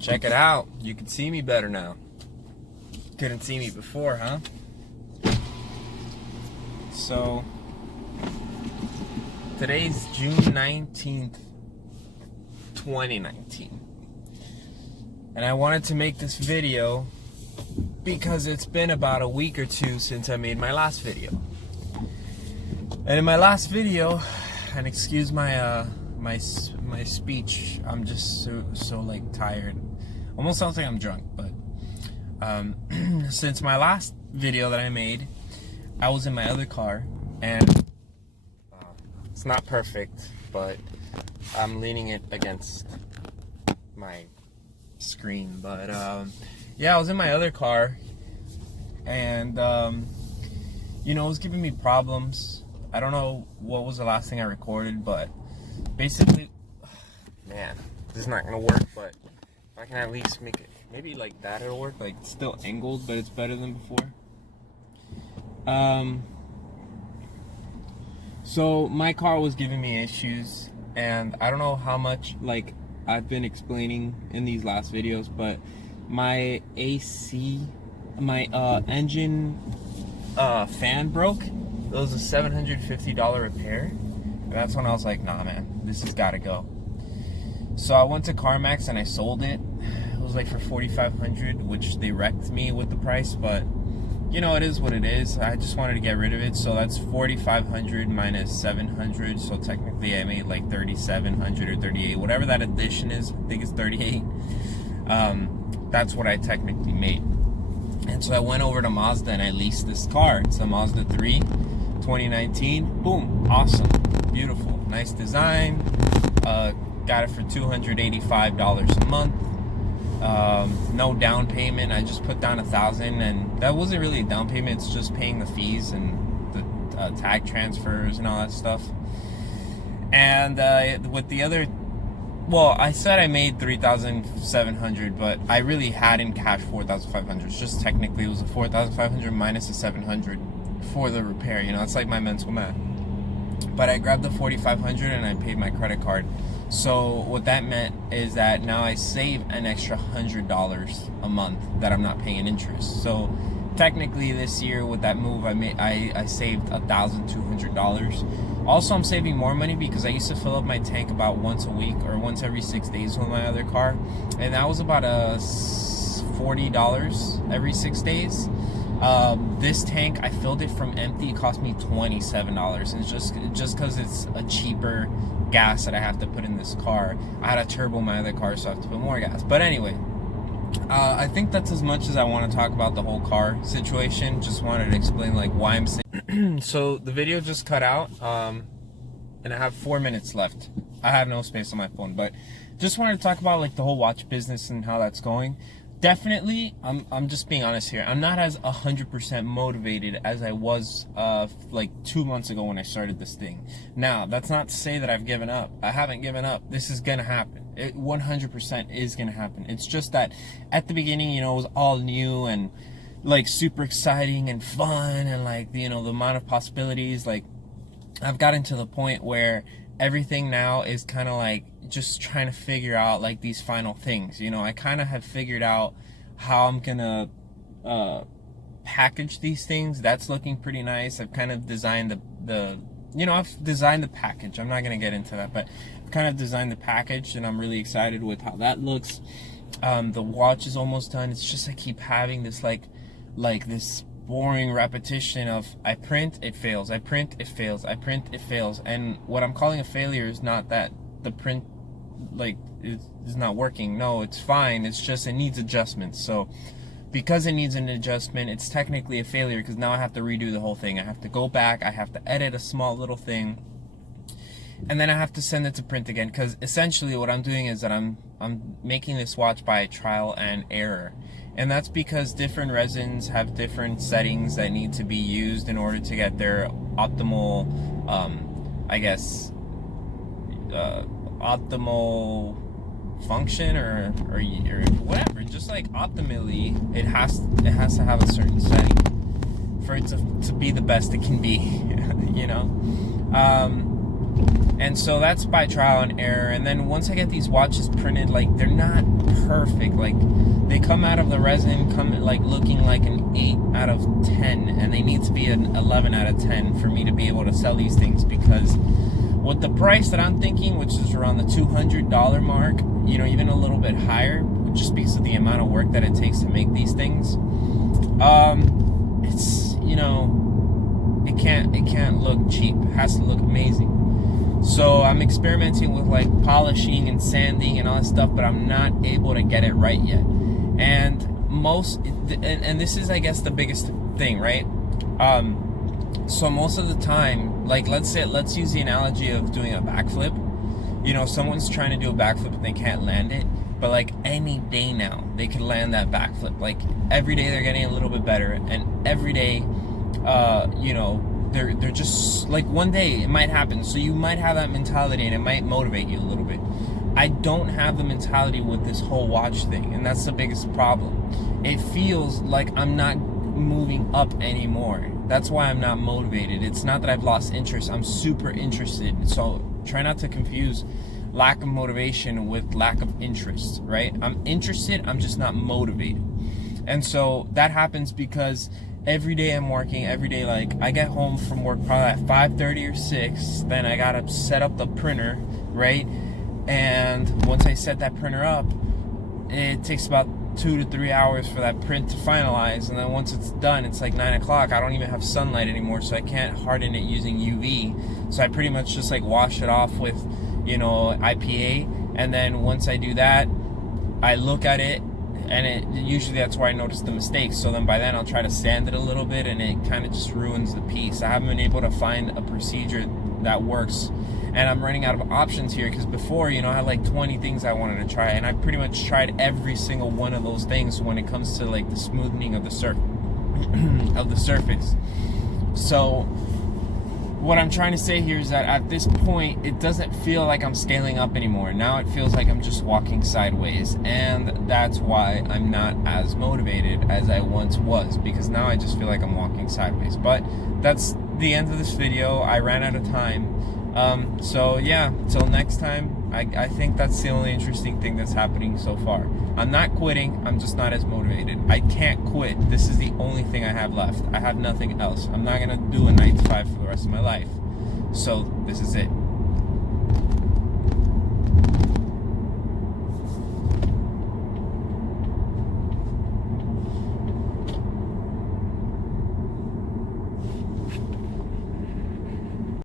Check it out. You can see me better now. Couldn't see me before, huh? So, today's June 19th, 2019. And I wanted to make this video because it's been about a week or two since I made my last video. And in my last video, and excuse my my speech, I'm just so like tired. Almost sounds like I'm drunk, but since my last video that I made, I was in my other car, and it's not perfect, but I'm leaning it against my screen. But yeah, I was in my other car, and you know, it was giving me problems. I don't know what was the last thing I recorded, but basically, man, this is not gonna work. But if I can at least make it, maybe like that, it'll work. Like, it's still angled, but it's better than before. So my car was giving me issues, and I don't know how much, like, I've been explaining in these last videos, but my AC, my engine fan broke. It was a $750 repair. And that's when I was like, nah, man, this has got to go. So I went to CarMax and I sold it. It was like for $4,500, which they wrecked me with the price, but you know, it is what it is. I just wanted to get rid of it. So that's $4,500 minus $700. So technically I made like $3,700 or $38, whatever that addition is. I think it's $38. That's what I technically made. And so I went over to Mazda and I leased this car. It's a Mazda 3 2019. Boom, awesome, beautiful, nice design. Got it for $285 a month. No down payment. I just put down $1,000, and that wasn't really a down payment. It's just paying the fees and the tag transfers and all that stuff. And with the other, well, I said I made $3,700, but I really had in cash $4,500. It's just technically it was a $4,500 minus a $700 for the repair. You know, it's like my mental math. But I grabbed the $4,500 and I paid my credit card. So what that meant is that now I save an extra $100 a month that I'm not paying interest. So technically this year with that move, I saved $1,200. Also, I'm saving more money because I used to fill up my tank about once a week or once every 6 days with my other car, and that was about $40 every 6 days. This tank, I filled it from empty. It cost me $27, and it's just because it's a cheaper gas that I have to put in this car. I had a turbo in my other car, so I have to put more gas. But anyway, I think that's as much as I want to talk about the whole car situation. Just wanted to explain like why I'm saying. So the video just cut out, and I have 4 minutes left. I have no space on my phone, but just wanted to talk about like the whole watch business and how that's going. Definitely, I'm just being honest here. I'm not as 100% motivated as I was like 2 months ago when I started this thing. Now, that's not to say that I've given up. I haven't given up. This is gonna happen. It 100% is gonna happen. It's just that at the beginning, you know, it was all new and like super exciting and fun, and like, you know, the amount of possibilities. Like, I've gotten to the point where everything now is kind of like just trying to figure out like these final things. You know, I kind of have figured out how I'm gonna package these things. That's looking pretty nice. I've kind of designed I've designed the package. I'm not gonna get into that, but I've kind of designed the package, and I'm really excited with how that looks. The watch is almost done. It's just I keep having this like this boring repetition of I print, it fails, I print, it fails, I print, it fails. And what I'm calling a failure is not that the print like is not working. No, it's fine. It's just it needs adjustments. So because it needs an adjustment, it's technically a failure because now I have to redo the whole thing. I have to go back, I have to edit a small little thing, and then I have to send it to print again, because essentially what I'm doing is that I'm making this watch by trial and error. And that's because different resins have different settings that need to be used in order to get their optimal, I guess, optimal function or whatever. Just like optimally, it has to have a certain setting for it to be the best it can be, you know. And so that's by trial and error. And then once I get these watches printed, like, they're not perfect. Like, they come out of the resin, like looking like an 8 out of 10, and they need to be an 11 out of 10 for me to be able to sell these things, because with the price that I'm thinking, which is around the $200 mark, you know, even a little bit higher, just because of the amount of work that it takes to make these things, it's, you know, it can't look cheap. It has to look amazing. So I'm experimenting with like polishing and sanding and all that stuff, but I'm not able to get it right yet. And this is, I guess, the biggest thing, right? So most of the time, like, let's use the analogy of doing a backflip. You know, someone's trying to do a backflip and they can't land it, but like any day now, they can land that backflip. Like, every day they're getting a little bit better, and every day, you know, they're just like, one day it might happen. So you might have that mentality and it might motivate you a little bit. I don't have the mentality with this whole watch thing, and that's the biggest problem. It feels like I'm not moving up anymore. That's why I'm not motivated. It's not that I've lost interest. I'm super interested. So try not to confuse lack of motivation with lack of interest, right? I'm interested, I'm just not motivated. And so that happens because every day I'm working, every day, like, I get home from work probably at 5:30 or 6, then I gotta set up the printer, right? And once I set that printer up, it takes about 2 to 3 hours for that print to finalize, and then once it's done, it's like 9 o'clock. I don't even have sunlight anymore, so I can't harden it using UV. So I pretty much just like wash it off with, you know, IPA, and then once I do that, I look at it, and usually that's where I notice the mistakes. So then by then I'll try to sand it a little bit, and it kind of just ruins the piece. I haven't been able to find a procedure that works, and I'm running out of options here, because before, you know, I had like 20 things I wanted to try, and I pretty much tried every single one of those things when it comes to like the smoothing of the surface. So what I'm trying to say here is that at this point, it doesn't feel like I'm scaling up anymore. Now it feels like I'm just walking sideways, and that's why I'm not as motivated as I once was, because now I just feel like I'm walking sideways. But that's the end of this video. I ran out of time. So yeah, till next time, I think that's the only interesting thing that's happening so far. I'm not quitting, I'm just not as motivated. I can't quit. This is the only thing I have left. I have nothing else. I'm not gonna do a 9 to 5 for the rest of my life. So this is it.